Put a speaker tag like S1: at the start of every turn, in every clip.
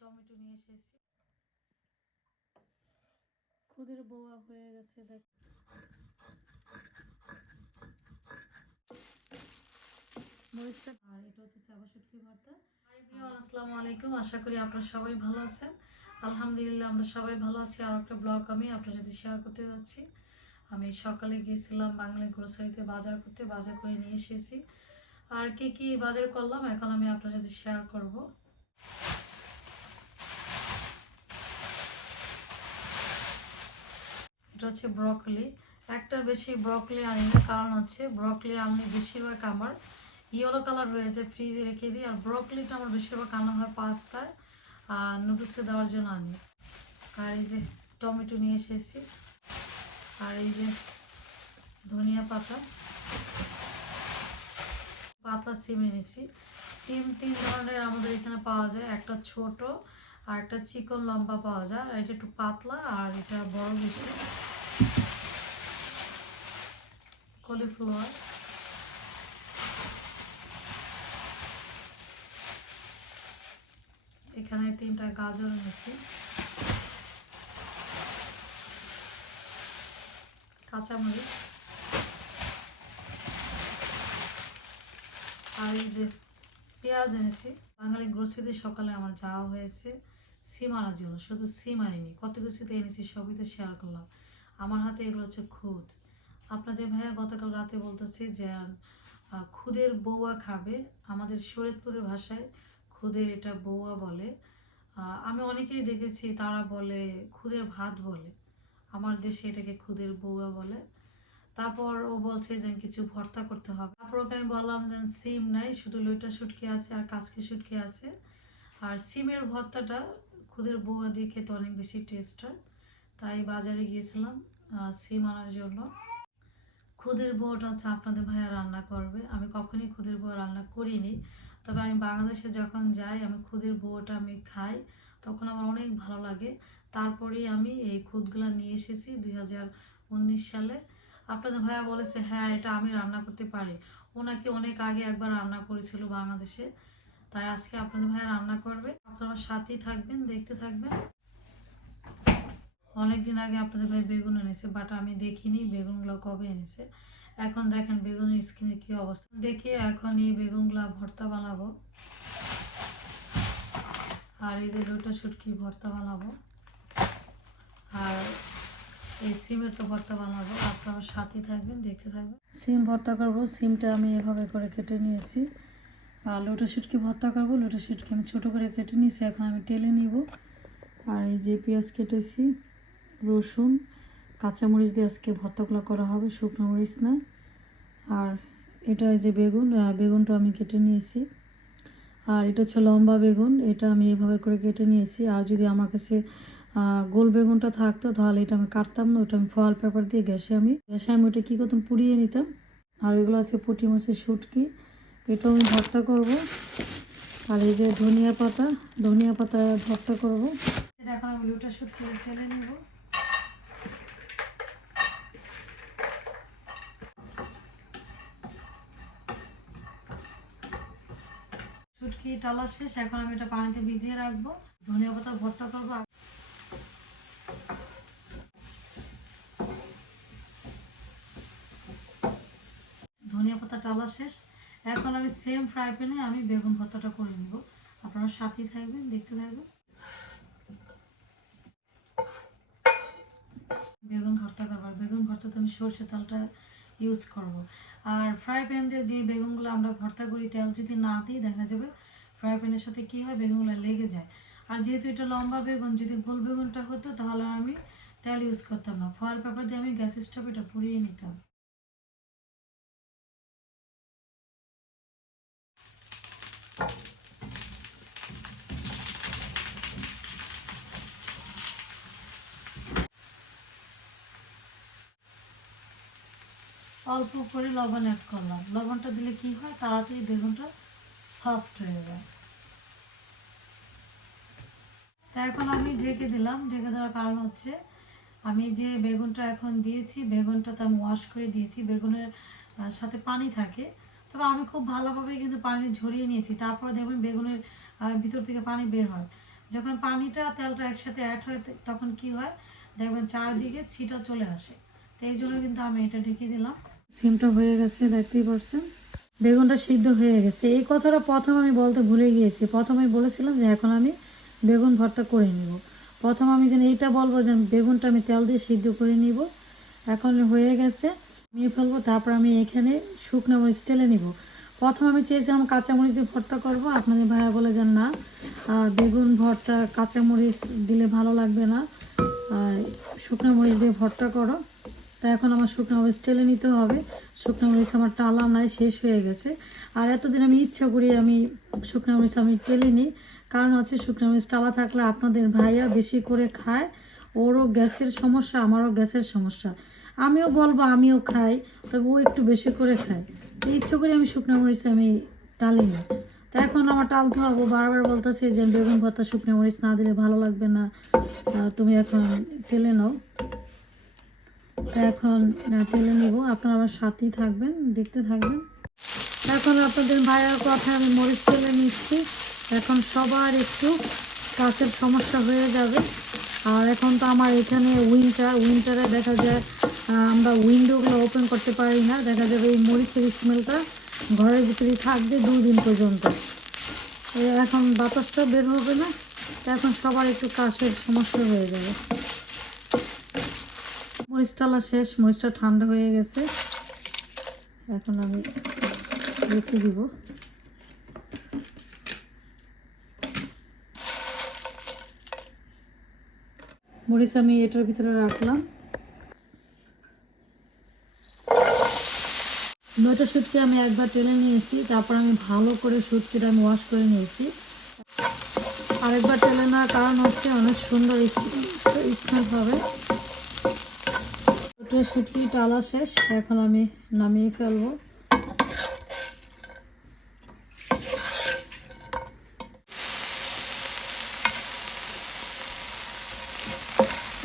S1: Tomato নিয়ে এসেছি। খুদের বোয়া হয়ে গেছে দেখ। মরিচটা আর এটা হচ্ছে চাবা শুটকি ভর্তা। আসসালামু আলাইকুম। আশা করি আপনারা সবাই ভালো আছেন। আলহামদুলিল্লাহ আমরা সবাই ভালো আছি। আর একটা ব্লগ আমি আপনার সাথে শেয়ার করতে যাচ্ছি। আমি সকালে গিয়েছিলাম বাংলা গ্রোসারিতে বাজার করতে বাজার করে নিয়ে এসেছি। আর কি কি বাজার করলাম এখন আমি আপনার সাথে শেয়ার করব। এটা হচ্ছে ব্রকলি একটার বেশি ব্রকলি আনি না কারণ হচ্ছে ব্রকলি আনলে বেশিরভাগ আমার। ইয়েলো কালার রয়েছে ফ্রিজে রেখে দিই। আর ব্রকলিটা আমার বেশিরভাগ আনা হয় পাস্তায়, আর নুডলসে দেওয়ার জন্য আনি। আর এই যে টমেটো নিয়ে এসেছি। আর এই যে ধনিয়া পাতা। পাতলা সিম এনেছি। সিম তিন ধরনের আমাদের এখানে পাওয়া যায়। একটা ছোট আর একটা চিকন লম্বা পাওয়া যায়। আর এটা একটু পাতলা আর এটা বড় বেশি। কলিফ্লাওয়ার। এখানে তিনটা গাজর এনেছি। কাঁচামরিচ। আর এই যে পেঁয়াজ এনেছি। বাঙালি গ্রোসারিতে সকালে আমার যাওয়া হয়েছে। সিম আনার জন্য। শুধু সিম আনিনি। কত কিছুতে এনেছি, সবই তো শেয়ার করলাম। আমার হাতে এগুলো হচ্ছে খুদ। আপনাদের ভাইয়া গতকাল রাতে বলতেছে যে খুদের বৌয়া খাবে। আমাদের শরীয়তপুরের ভাষায় খুদের এটা বৌয়া বলে। আমি অনেকেই দেখেছি, তারা বলে খুদের ভাত বলে। আমার দেশে এটাকে খুদের বৌয়া বলে। তারপর ও বলছে যে, কিছু ভর্তা করতে হবে। তারপর ওকে আমি বললাম যে, সিম নাই, শুধু লইটা শুটকি আছে আর কাচকি শুটকি আছে। আর সিমের ভর্তাটা খুদের বৌয়া দিয়ে খেতে অনেক বেশি টেস্ট হয়। তাই বাজারে গিয়েছিলাম সিম আনার জন্য। খুদের বউটা হচ্ছে আপনাদের ভাইয়া রান্না করবে। আমি কখনই খুদের বউ রান্না করিনি। তবে আমি বাংলাদেশে যখন যাই, আমি খুদের বউটা আমি খাই, তখন আমার অনেক ভালো লাগে। তারপরেই আমি এই খুদগুলো নিয়ে এসেছি দুই হাজার উনিশ সালে। আপনাদের ভাইয়া বলেছে হ্যাঁ এটা আমি রান্না করতে পারি। ওনাকে অনেক আগে একবার রান্না করেছিল বাংলাদেশে। তাই আজকে আপনাদের ভাইয়া রান্না করবে। আপনারা সাথেই থাকবেন, দেখতে থাকবেন। অনেকদিন আগে আপনাদের ভাই বেগুন এনেছে বাট আমি দেখিনি বেগুনগুলো কবে এনেছে। এখন দেখেন বেগুনের স্কিনের কি অবস্থা। দেখি এখন এই বেগুনগুলো ভর্তা বানাবো। আর এই যে লোটা শুটকি ভর্তা বানাবো। আর এই সিমের তো ভর্তা বানাবো। আপনারা সাথেই থাকবেন, দেখতে থাকবেন। সিম ভর্তা করব, সিমটা আমি এভাবে করে কেটে নিয়েছি। আর লোটা শুটকি ভর্তা করব, লোটা শুটকি আমি ছোটো করে কেটে নিয়েছি, এখন আমি টেলে নিব। আর এই যে পেঁয়াজ কেটেছি। রসুন, কাঁচামরিচ দিয়ে আজকে ভর্তাগুলো করা হবে, শুকনো মরিচ না। আর এটা যে বেগুন বেগুনটা আমি কেটে নিয়েছি। আর এটা হচ্ছে লম্বা বেগুন, এটা আমি এভাবে করে কেটে নিয়েছি। আর যদি আমার কাছে গোল বেগুনটা থাকতো, তাহলে এটা আমি কাটতাম না, ওটা আমি ফয়েল পেপার দিয়ে গ্যাসে আমি গ্যাসে আমি ওটা কী করতাম, পুড়িয়ে নিতাম। আর এগুলো আছে পুঁটি মাছের শুটকি এটাও আমি ভর্তা করব। আর এই যে ধনিয়া পাতা ধনিয়া পাতা ভর্তা করব। এটা এখন আমি লুটা শুটকি ঢেলে নেব। শুটকি টালা শেষ, এখন আমি এটা পানিতে ভিজিয়ে রাখব। ধনিয়া পাতা ভর্তা করব। ধনিয়া পাতা, টালা শেষ। এখন আমি সেম ফ্রাই প্যানে আমি বেগুন ভর্তাটা করে নিব। আপনারা সাথেই থাকবেন, দেখতে থাকবেন। বেগুন ভর্তা করবার বেগুন ভর্তাতে আমি সরষে তেলটা ইউজ করব। আর ফ্রাই প্যান দিয়ে যে বেগুনগুলো আমরা ভর্তা করি তেল যদি না দিই, দেখা যাবে ফ্রাই প্যানের সাথে কী হয়, বেগুনগুলো লেগে যায়। আর যেহেতু এটা লম্বা বেগুন, যদি গোল বেগুনটা হতো, তাহলে আমি তেল ইউজ করতাম না। ফয়েল পেপার দিয়ে আমি গ্যাস স্টোভ এটা পুড়িয়ে নিতাম। অল্প করে লবণ অ্যাড করলাম। লবণটা দিলে কি হয়? তাড়াতাড়ি বেগুনটা সফট হয়ে যায়। তা এখন আমি ঢেকে দিলাম। ঢেকে দেওয়ার কারণ হচ্ছে, আমি যে বেগুনটা এখন দিয়েছি বেগুনটা তো আমি ওয়াশ করে দিয়েছি। বেগুনের সাথে পানি থাকে। তবে আমি খুব ভালোভাবে কিন্তু পানি ঝরিয়ে নিয়েছি। তারপরে দেখবেন বেগুনের ভিতর থেকে পানি বের হয়। যখন পানিটা, তেলটা একসাথে অ্যাড হয়, তখন কি হয়? দেখবেন চারদিকে ছিটা চলে আসে। তো এই জন্য কিন্তু আমি এটা ঢেকে দিলাম। সিমটা হয়ে গেছে, দেখতেই পারছেন? বেগুনটা সিদ্ধ হয়ে গেছে। এই কথাটা প্রথম আমি বলতে ভুলে গিয়েছি। প্রথম আমি বলেছিলাম যে এখন আমি বেগুন ভর্তা করে নিব। প্রথম আমি যেন এইটা বলব যে বেগুনটা আমি তেল দিয়ে সিদ্ধ করে নিব। এখন হয়ে গেছে, নিয়ে ফেলব, তারপর আমি এখানে শুকনো মরিচ টেলে নিব। প্রথম আমি চেয়েছিলাম কাঁচামরিচ দিয়ে ভর্তা করব। আপনাদের ভাইয়া বলে যে না বেগুন ভর্তা, কাঁচামরিচ দিলে ভালো লাগবে না। শুকনো মরিচ দিয়ে ভর্তা করো। তা এখন আমার শুকনো মরিচ টেলে নিতে হবে। শুকনো মরিচ আমার টালা নাই, শেষ হয়ে গেছে। আর এতদিন আমি ইচ্ছা করি আমি শুকনো মরিচ আমি টেলে নিই। কারণ হচ্ছে শুকনো মরিচ টালা থাকলে আপনাদের ভাইয়া বেশি করে খায়। ওরও গ্যাসের সমস্যা, আমারও গ্যাসের সমস্যা। আমিও বলব আমিও খাই, তবে ও একটু বেশি করে খায়। তো ইচ্ছে করে আমি শুকনো মরিচ আমি টালি না তা এখন আমার টালতে হবে বারবার বলতেছে যে বেগুন ভর্তা শুকনো মরিচ না দিলে ভালো লাগবে না। তুমি এখন টেলে নাও। এখন টেলে নিব। আপনারা আমার সাথেই থাকবেন, দেখতে থাকবেন। এখন আপনাদের ভাইয়ের কথা আমি মরিচ তেলে নিচ্ছি। এখন সবার একটু কাশের সমস্যা হয়ে যাবে। আর এখন তো আমার এখানে উইন্টার উইন্টারে দেখা যায় আমরা উইন্ডোগুলো ওপেন করতে পারি না। দেখা যাবে এই মরিচের স্মেলটা ঘরের ভিতরেই থাকবে দুই দিন পর্যন্ত এখন বাতাসটা বের হবে না। এখন সবার একটু কাশের সমস্যা হয়ে যাবে। মরিচটালা শেষ, মরিচটা ঠান্ডা হয়ে গেছে। এখন আমি রেখে দিব। মরিচ আমি এটার ভিতরে রাখলাম। নয়টা সুটকি আমি একবার টেনে নিয়েছি, তারপর আমি ভালো করে সুটকিটা আমি ওয়াশ করে নিয়েছি। আরেকবার টেলে নেওয়ার কারণ হচ্ছে অনেক সুন্দর স্মেল হবে। ছোটো সুটকি টালা শেষ, এখন আমি নামিয়ে ফেলব।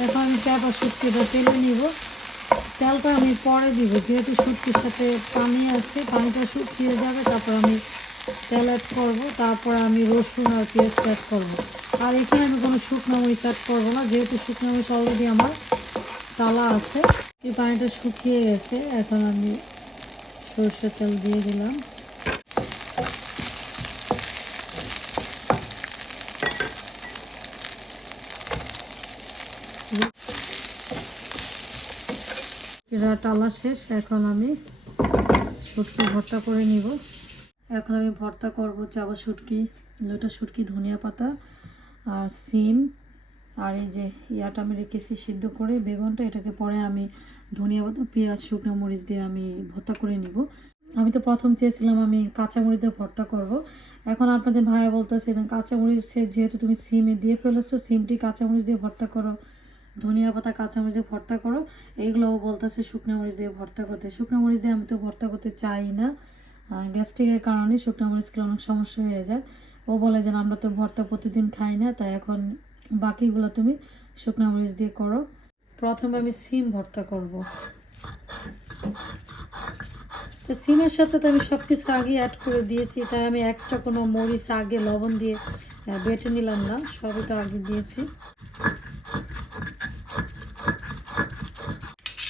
S1: এখন আমি চাপা শুটকিটা তেলে নিব। তেলটা আমি পরে দিব, যেহেতু শুটকির সাথে পানি আছে, পানিটা শুকিয়ে যাবে, তারপর আমি তেল অ্যাড করব, তারপর আমি রসুন আর পেঁয়াজ অ্যাড করব। আর এখানে আমি কোনো শুকনো মরিচ অ্যাড করব না, যেহেতু শুকনো মরিচ অলরেডি আমার তালা আছে। এই পানিটা শুকিয়ে গেছে। এখন আমি সরষের তেল দিয়ে দিলাম। টালা শেষ। এখন আমি শুটকি ভর্তা করে নিব। এখন আমি ভর্তা করব চাবা শুটকি, লোটা শুটকি, ধনিয়া পাতা আর সিম। আর এই যে ইয়াটা আমি রেখেছি সিদ্ধ করে, বেগুনটা, এটাকে পরে আমি ধনিয়া পাতা, পেঁয়াজ, শুকনো মরিচ দিয়ে আমি ভর্তা করে নিব। আমি তো প্রথম চেয়েছিলাম আমি কাঁচা মরিচ দিয়ে ভর্তা করব। এখন আপনাদের ভাইয়া বলতেছে যে কাঁচা মরিচের যেহেতু তুমি সিমে দিয়ে ফেলেছো, সিমটি কাঁচা মরিচ দিয়ে ভর্তা করো, ধনিয়া পাতা কাঁচামরিচ দিয়ে ভর্তা করো, এইগুলো ও বলতেছে শুকনো মরিচ দিয়ে ভর্তা করতে। শুকনো মরিচ দিয়ে আমি তো ভর্তা করতে চাই না। গ্যাস্ট্রিকের কারণে শুকনো মরিচ খেলে অনেক সমস্যা হয়ে যায়। ও বলে যে আমরা তো ভর্তা প্রতিদিন খাই না, তাই এখন বাকিগুলো তুমি শুকনো মরিচ দিয়ে করো। প্রথমে আমি সিম ভর্তা করব। তো সিমের সাথে তো আমি সব কিছু আগে অ্যাড করে দিয়েছি, তাই আমি এক্সট্রা কোনো মরিচ, আগে লবণ দিয়ে বেটে নিলাম না, সবই তো আগে দিয়েছি।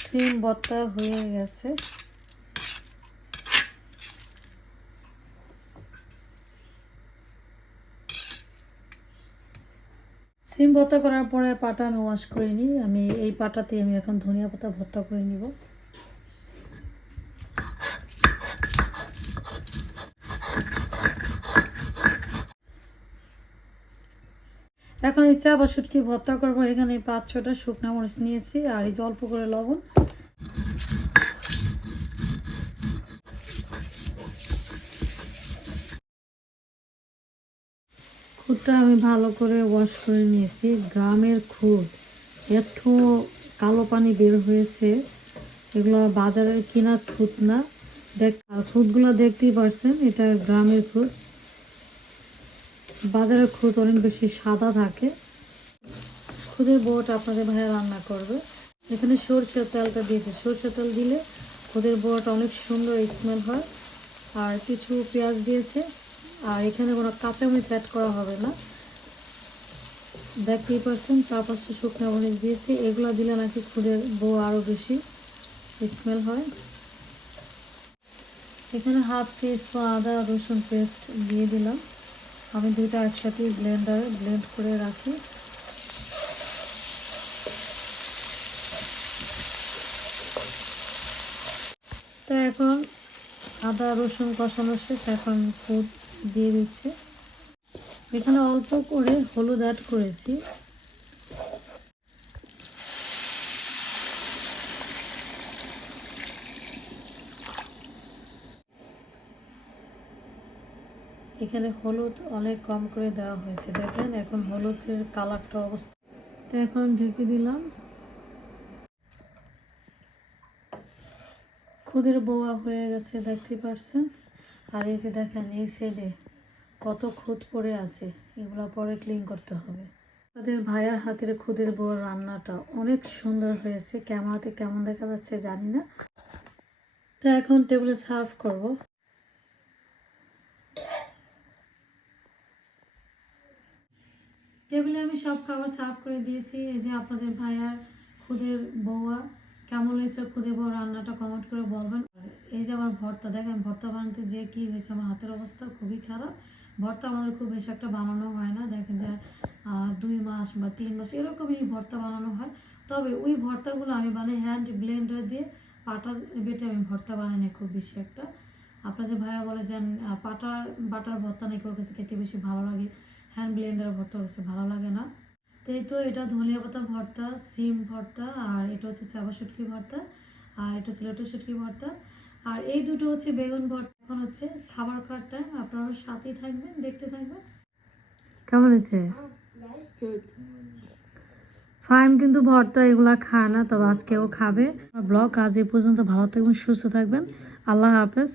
S1: সিম ভর্তা হয়ে গেছে। সিম ভর্তা করার পরে পাটা আমি ওয়াশ করে নিই। আমি এই পাটাতে আমি এখন ধনিয়া পাতা ভর্তা করে নিব। এখন এই চা বা শুটকি ভর্তা পর এখানে পাঁচ ছটা শুকনা মরিচ নিয়েছি আর এই অল্প করে লবণ। আমি ভালো করে ওয়াশ করে নিয়েছি। গ্রামের খুদ এত কালো পানি বের হয়েছে। এগুলো বাজারের কিনা খুদ না। দেখ, আর খুদগুলো দেখতেই পারছেন, এটা গ্রামের খুদ বাজারের খুঁত অনেক বেশি সাদা থাকে। খুদের বোট আপনাদের ভাইয়া রান্না করবে। এখানে সরষের তেলটা দিয়েছে। সরষের তেল দিলে খুদের বোট অনেক সুন্দর স্মেল হয়। আর কিছু পেঁয়াজ দিয়েছে। আর এখানে কোনো কাঁচামরিচ অ্যাড করা হবে না। দেখতেই পারছেন চার পাঁচটা শুকনো মরিচ দিয়েছি। এগুলো দিলে নাকি খুদের বউ আরও বেশি স্মেল হয়। এখানে হাফ টিস্পুন আদা রসুন পেস্ট দিয়ে দিলাম। আমি দুইটা একসাথে ব্লেন্ডারে ব্লেন্ড করে রাখি। তো এখন আদা রসুন কষানো শেষ। এখন ফুড দিয়ে দিচ্ছি। এখানে অল্প করে হলুদ অ্যাড করেছি। এখানে হলুদ অনেক কম করে দেওয়া হয়েছে। দেখেন এখন হলুদের কালারটা অবস্থা। তো এখন ঢেকে দিলাম। খুদের বোয়া হয়ে গেছে, দেখতে পারছেন আর এই যে দেখেন, এই সাইডে কত খুদ পড়ে আছে, এগুলো পরে ক্লিন করতে হবে। তাদের ভাইয়ার হাতের খুদের বউয়ার রান্নাটা অনেক সুন্দর হয়েছে, ক্যামেরাতে কেমন দেখা যাচ্ছে জানি না। তো এখন টেবিলে সার্ভ করব। টেবিলে আমি সব খাবার সার্ভ করে দিয়েছি, এই যে আপনাদের ভাইয়ার খুদের বউয়া। কেমন হয়েছে খুদে বউ রান্নাটা কমেন্ট করে বলবেন। এই যে আমার ভর্তা, দেখেন ভর্তা বানাতে যে কি হয়েছে, আমার হাতের অবস্থা খুবই খারাপ। ভর্তা আমাদের খুব বেশি একটা বানানো হয় না। দেখেন যে দুই মাস বা তিন মাস এরকমই ভর্তা বানানো হয়। তবে ওই ভর্তাগুলো আমি বানাই হ্যান্ড ব্লেন্ডার দিয়ে। পাটা বেটে আমি ভর্তা বানাই না খুব বেশি একটা। আপনাদের ভাইয়া বলে যে পাটার, বাটার ভর্তা নাকি ওর কাছে খেতে বেশি ভালো লাগে? হ্যান্ড ব্লেন্ডার ভর্তা ওর কাছে ভালো লাগে না। তো এই তো এটা ধনিয়া পাতা ভর্তা সিম ভর্তা আর এটা হচ্ছে চাপা শুটকি ভর্তা আর এটা সিলেটো শুটকি ভর্তা। আর এই দুটো হচ্ছে বেগুন ভর্তা। এখন হচ্ছে খাবার খাওয়ার টাইম আপনারা সাথেই থাকবেন দেখতে থাকবেন। কেমন হয়েছে? ফাইম কিন্তু ভর্তা এগুলা খায় না তবে আজকেও খাবে। ব্লগ আজ এই পর্যন্ত ভালো থাকবেন সুস্থ থাকবেন। আল্লাহ হাফেজ।